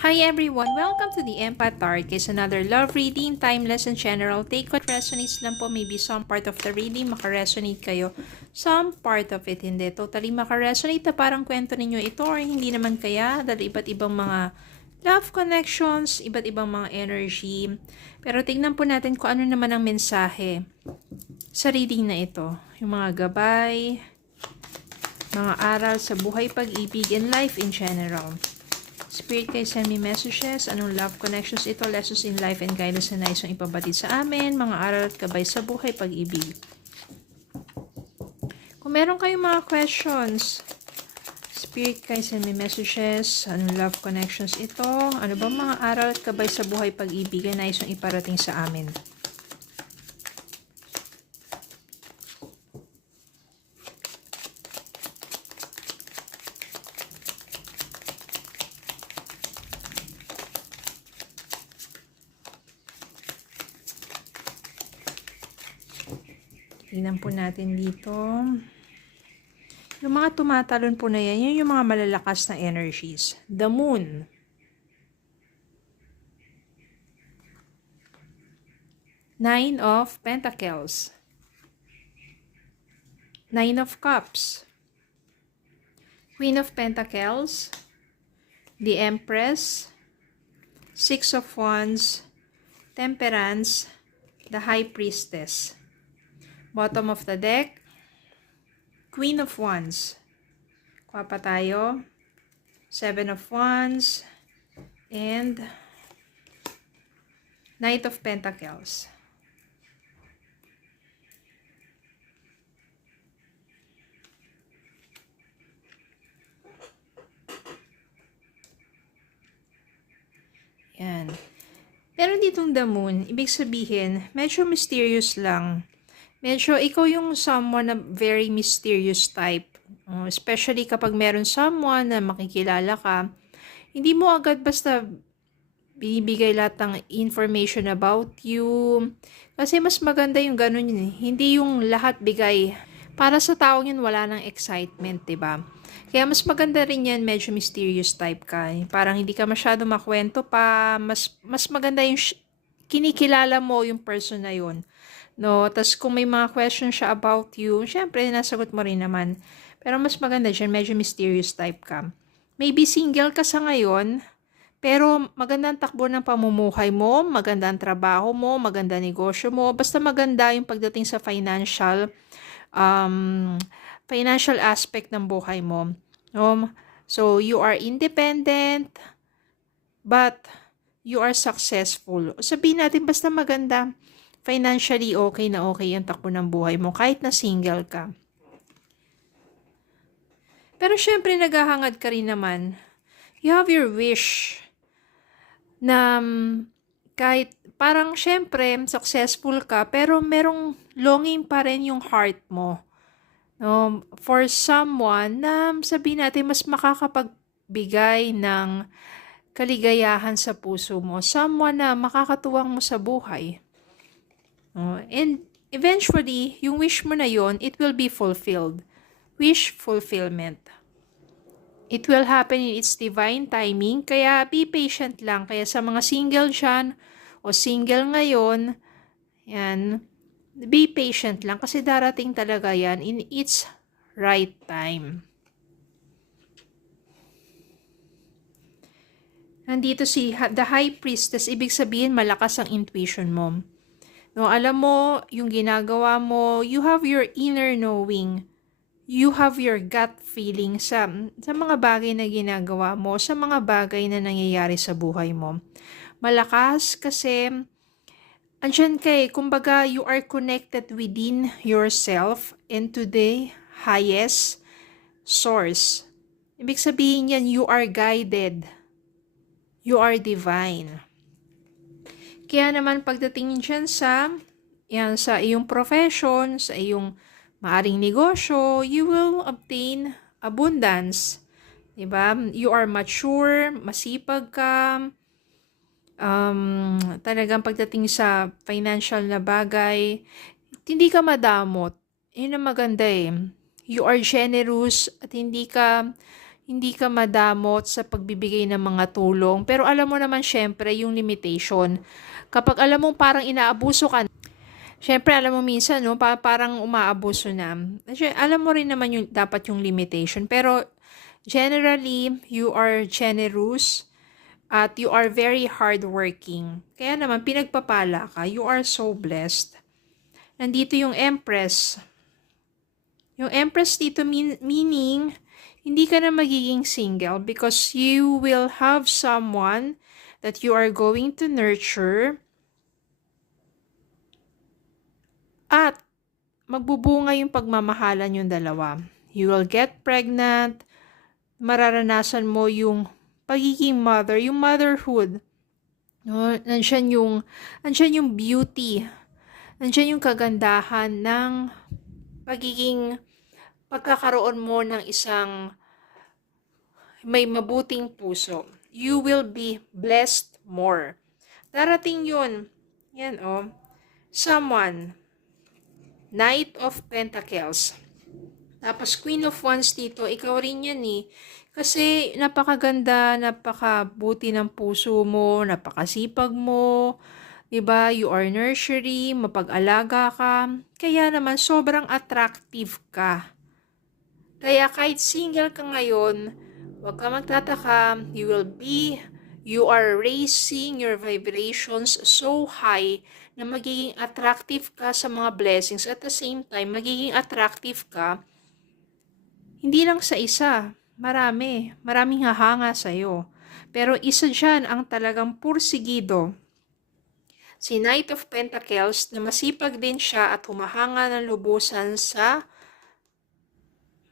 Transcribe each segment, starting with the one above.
Hi everyone! Welcome to the Empath Tarot. It's another love reading, timeless and general. Take what resonates lang po. Maybe some part of the reading makaresonate kayo. Some part of it hindi. Totally makaresonate na parang kwento ninyo ito or hindi naman kaya. Dahil iba't ibang mga love connections, iba't ibang mga energy. Pero tignan po natin kung ano naman ang mensahe sa reading na ito. Yung mga gabay, mga aral sa buhay, pag-ibig, and life in general. Spirit, kayo send me messages. Anong love connections ito? Lessons in life and guidance na nais yung ipabatid sa amin. Mga aral at gabay sa buhay, pag-ibig. Kung meron kayong mga questions, Spirit, kayo send me messages. Anong love connections ito? Ano ba mga aral at gabay sa buhay, pag-ibig na nais yung iparating sa amin? Tingnan po natin dito. Yung mga tumatalon po na yan, yun yung mga malalakas na energies. The Moon. Nine of Pentacles. Nine of Cups. Queen of Pentacles. The Empress. Six of Wands. Temperance. The High Priestess. Bottom of the deck, Queen of Wands. Kuha pa tayo. Seven of Wands. And Knight of Pentacles. Yan. Pero ditong the Moon, ibig sabihin, medyo mysterious lang. Medyo ikaw yung someone na very mysterious type. Especially kapag meron someone na makikilala ka, hindi mo agad basta binibigay lahat ng information about you. Kasi mas maganda yung ganun yun. Hindi yung lahat bigay. Para sa taong yun, wala ng excitement, diba? Kaya mas maganda rin yan, medyo mysterious type ka. Parang hindi ka masyado makwento pa. Mas maganda yung kinikilala mo yung person na yun. No, tas kung may mga questions siya about you, syempre nasagot mo rin naman. Pero mas maganda dyan, medyo mysterious type ka. Maybe single ka sa ngayon, pero maganda ang takbo ng pamumuhay mo, maganda ang trabaho mo, maganda negosyo mo, basta maganda yung pagdating sa financial aspect ng buhay mo. So you are independent, but you are successful. Sabihin natin basta maganda. Financially okay na okay ang takbo ng buhay mo kahit na single ka. Pero syempre naghahangad ka rin naman. You have your wish na kahit parang syempre successful ka pero merong longing pa rin yung heart mo. No, for someone na sabihin natin mas makakapagbigay ng kaligayahan sa puso mo. Someone na makakatuwang mo sa buhay. And eventually, yung wish mo na yon, it will be fulfilled. Wish fulfillment. It will happen in its divine timing, kaya be patient lang. Kaya sa mga single dyan, o single ngayon, yan, be patient lang kasi darating talaga yan in its right time. Nandito si the High Priestess, ibig sabihin malakas ang intuition mo. No, alam mo, yung ginagawa mo, you have your inner knowing. You have your gut feeling sa mga bagay na ginagawa mo, sa mga bagay na nangyayari sa buhay mo. Malakas kasi, andyan kumbaga, you are connected within yourself and to the highest source. Ibig sabihin yan, you are guided. You are divine. Kaya naman pagdating dyan sa iyong profession, sa iyong maaring negosyo, you will obtain abundance. Diba? You are mature, masipag ka, talagang pagdating sa financial na bagay, hindi ka madamot. Yun ang maganda eh. You are generous at hindi ka hindi ka madamot sa pagbibigay ng mga tulong. Pero alam mo naman syempre yung limitation. Kapag alam mong parang inaabuso ka, syempre alam mo minsan no, parang umaabuso na. Alam mo rin naman yung dapat yung limitation. Pero generally, you are generous at you are very hardworking. Kaya naman pinagpapala ka. You are so blessed. Nandito yung Empress. Yung Empress dito meaning hindi ka na magiging single because you will have someone that you are going to nurture at magbubunga yung pagmamahalan yung dalawa. You will get pregnant, mararanasan mo yung pagiging mother, yung motherhood. No, nandiyan yung beauty, nandiyan yung kagandahan ng pagkakaroon mo ng isang may mabuting puso. You will be blessed more. Darating yun. Yan someone. Knight of Pentacles. Tapos Queen of Wands dito, ikaw rin yan eh. Kasi napakaganda, napakabuti ng puso mo, napakasipag mo, 'di ba? You are nurturing, mapag-alaga ka. Kaya naman sobrang attractive ka. Kaya kahit single ka ngayon, huwag ka magtataka, you are raising your vibrations so high na magiging attractive ka sa mga blessings. At the same time, magiging attractive ka, hindi lang sa isa, maraming hahanga sa'yo. Pero isa dyan ang talagang pursigido. Si Knight of Pentacles na masipag din siya at humahanga ng lubusan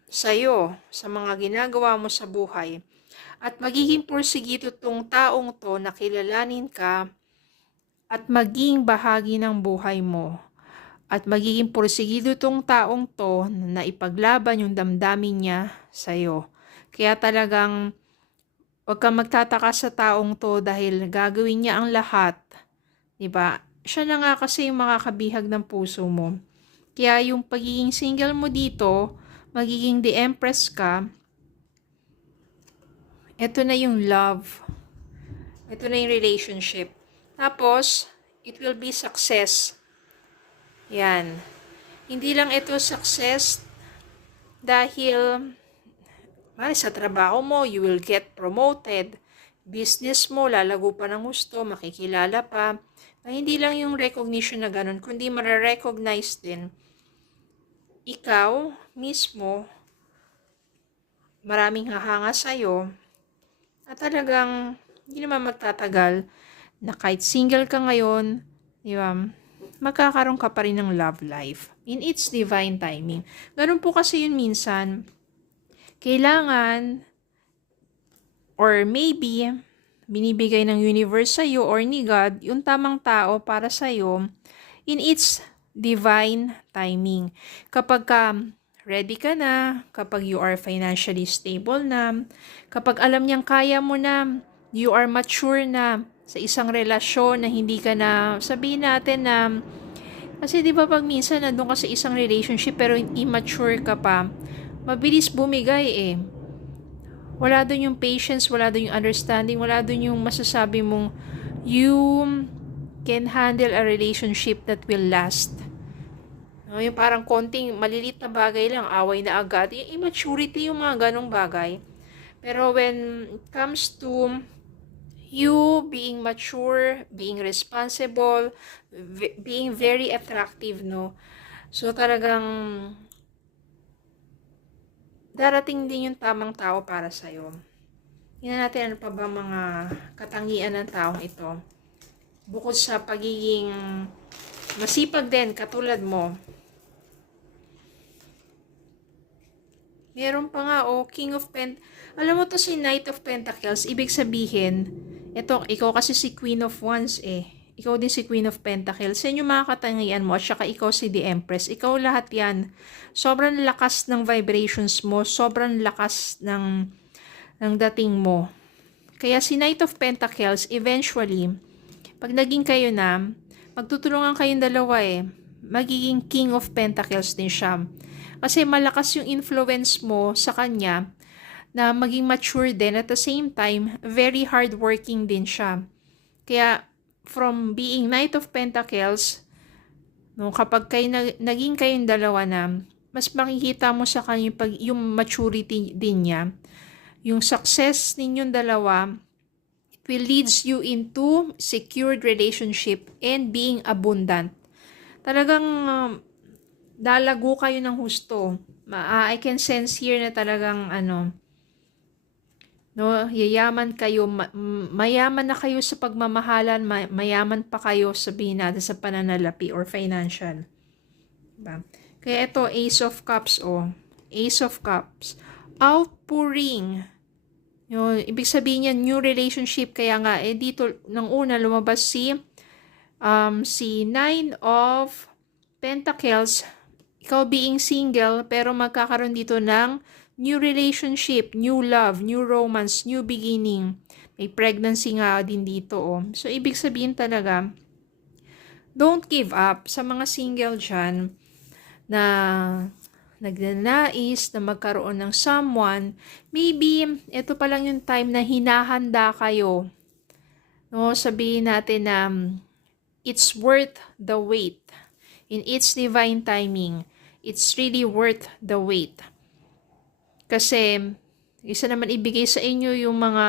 sa'yo, sa mga ginagawa mo sa buhay. At magiging pursigido tong taong to na kilalanin ka at maging bahagi ng buhay mo. At magiging pursigido tong taong to na ipaglaban yung damdamin niya sa'yo. Kaya talagang huwag kang magtataka sa taong to dahil gagawin niya ang lahat. Diba? Siya na nga kasi yung makakabihag ng puso mo. Kaya yung pagiging single mo dito, magiging the Empress ka, ito na yung love. Ito na yung relationship. Tapos, it will be success. Yan. Hindi lang ito success dahil sa trabaho mo, you will get promoted. Business mo, lalago pa ng gusto, makikilala pa. Hindi lang yung recognition na ganun, kundi mare-recognize din. Ikaw mismo, maraming hahanga sa'yo. At talagang, hindi naman magtatagal na kahit single ka ngayon, di ba, magkakaroon ka pa rin ng love life in its divine timing. Ganun po kasi yun minsan. Kailangan, or maybe, binibigay ng universe sa'yo or ni God, yung tamang tao para sa'yo in its divine timing. Kapag ready ka na, kapag you are financially stable na, kapag alam niyang kaya mo na, you are mature na sa isang relasyon na hindi ka na, sabihin natin na, kasi di ba pag minsan nandun ka sa isang relationship pero immature ka pa, mabilis bumigay eh. Wala dun yung patience, wala dun yung understanding, wala dun yung masasabi mong you can handle a relationship that will last. Yung parang konting malilit na bagay lang, away na agad. Yung immaturity, yung mga ganong bagay. Pero when it comes to you being mature, being responsible, being very attractive, no? So talagang darating din yung tamang tao para sa'yo. Tingnan natin ano pa ba mga katangian ng taong ito. Bukod sa pagiging masipag din, katulad mo. Meron pa nga, King of Alam mo to si Knight of Pentacles, ibig sabihin, ikaw kasi si Queen of Wands eh. Ikaw din si Queen of Pentacles. Yan yung mga katangian mo, at saka ikaw si the Empress. Ikaw lahat yan. Sobrang lakas ng vibrations mo, sobrang lakas ng dating mo. Kaya si Knight of Pentacles, eventually, pag naging kayo na, magtutulungan kayong dalawa eh. Magiging King of Pentacles din siya. Kasi malakas yung influence mo sa kanya na maging mature din. At the same time, very hardworking din siya. Kaya, from being Knight of Pentacles, no, kapag naging kayong dalawa na, mas makikita mo sa kanya yung maturity din niya. Yung success ninyong dalawa, it will leads you into secured relationship and being abundant. Talagang dalago kayo ng husto. I can sense here na talagang yayaman kayo, mayaman na kayo sa pagmamahalan, mayaman pa kayo, sabihin natin, sa pananalapi or financial. Diba? Kaya ito, Ace of Cups, Ace of Cups. Outpouring. Ibig sabihin yan, new relationship. Kaya nga, dito, nang una, lumabas si Nine of Pentacles. Ikaw being single, pero magkakaroon dito ng new relationship, new love, new romance, new beginning. May pregnancy nga din dito, So, ibig sabihin talaga, don't give up sa mga single dyan na nagnanais na magkaroon ng someone. Maybe, ito pa lang yung time na hinahanda kayo. No, sabihin natin na it's worth the wait. In its divine timing, it's really worth the wait. Kasi, isa naman ibigay sa inyo yung mga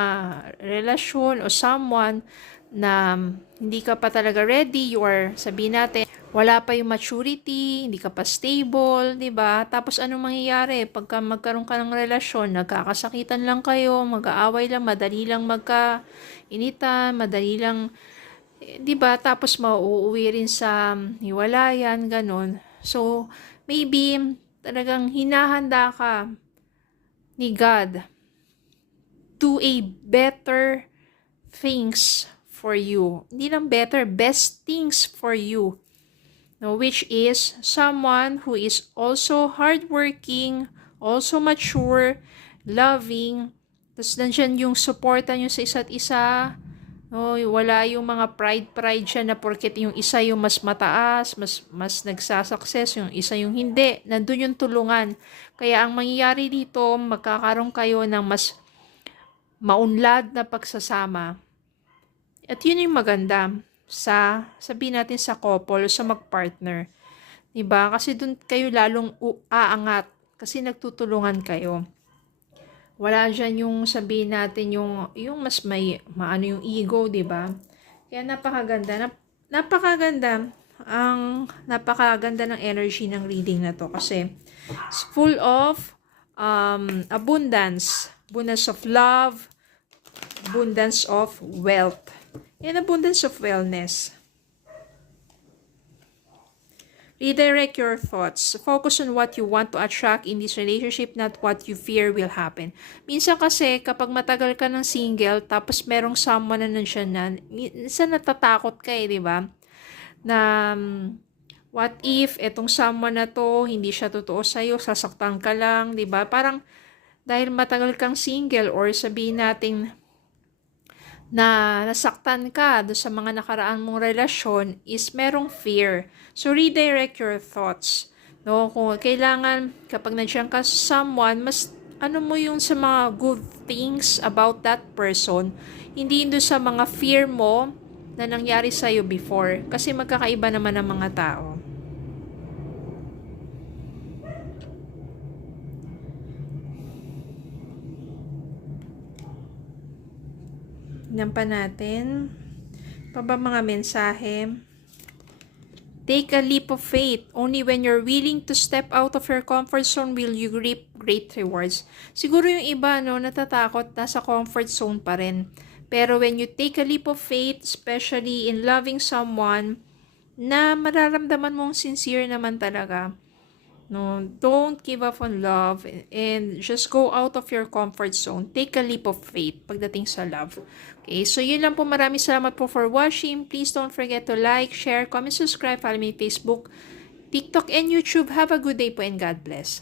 relasyon o someone na hindi ka pa talaga ready, or sabihin natin, wala pa yung maturity, hindi ka pa stable, di ba? Tapos anong mangyayari? Pagka magkaroon ka ng relasyon, nagkakasakitan lang kayo, mag-aaway lang, madali lang magkainitan, madali lang, di ba? Tapos mauuwi rin sa hiwalayan, ganun. So, maybe talagang hinahanda ka ni God to a better things for you. Hindi lang better, best things for you. No, which is someone who is also hardworking, also mature, loving. Tapos nandyan yung supportan nyo sa isa't isa. No, wala yung mga pride siya na porket yung isa yung mas mataas, mas nagsasucess, yung isa yung hindi. Nandun yung tulungan. Kaya ang mangyayari dito, magkakaroon kayo ng mas maunlad na pagsasama. At yun yung maganda sa, sabihin natin, sa couple o sa mag-partner. Diba? Kasi dun kayo lalong aangat kasi nagtutulungan kayo. Wala dyan yung sabihin natin yung mas may maano yung ego, diba? Kaya napakaganda. Napakaganda ng energy ng reading na to kasi it's full of abundance of love, abundance of wealth, and abundance of wellness. Redirect your thoughts. Focus on what you want to attract in this relationship, not what you fear will happen. Minsan kasi, kapag matagal ka ng single, tapos merong someone na nandiyan na, minsan natatakot ka di ba? Na, what if, etong someone na to, hindi siya totoo sa'yo, sasaktan ka lang, di ba? Parang, dahil matagal kang single, or sabihin natin, na nasaktan ka do sa mga nakaraan mong relasyon, is merong fear. So, redirect your thoughts. No? Kung kailangan, kapag nandiyan ka sa someone, mas ano mo yung sa mga good things about that person, hindi do sa mga fear mo na nangyari sa'yo before. Kasi magkakaiba naman ang mga tao. Tignan pa natin. Pa ba mga mensahe? Take a leap of faith. Only when you're willing to step out of your comfort zone will you reap great rewards. Siguro yung iba, natatakot, nasa comfort zone pa rin. Pero when you take a leap of faith, especially in loving someone, na mararamdaman mong sincere naman talaga, no, don't give up on love and just go out of your comfort zone. Take a leap of faith pagdating sa love. Okay, so yun lang po. Maraming salamat po for watching. Please don't forget to like, share, comment, subscribe, follow me on Facebook, TikTok, and YouTube. Have a good day po and God bless.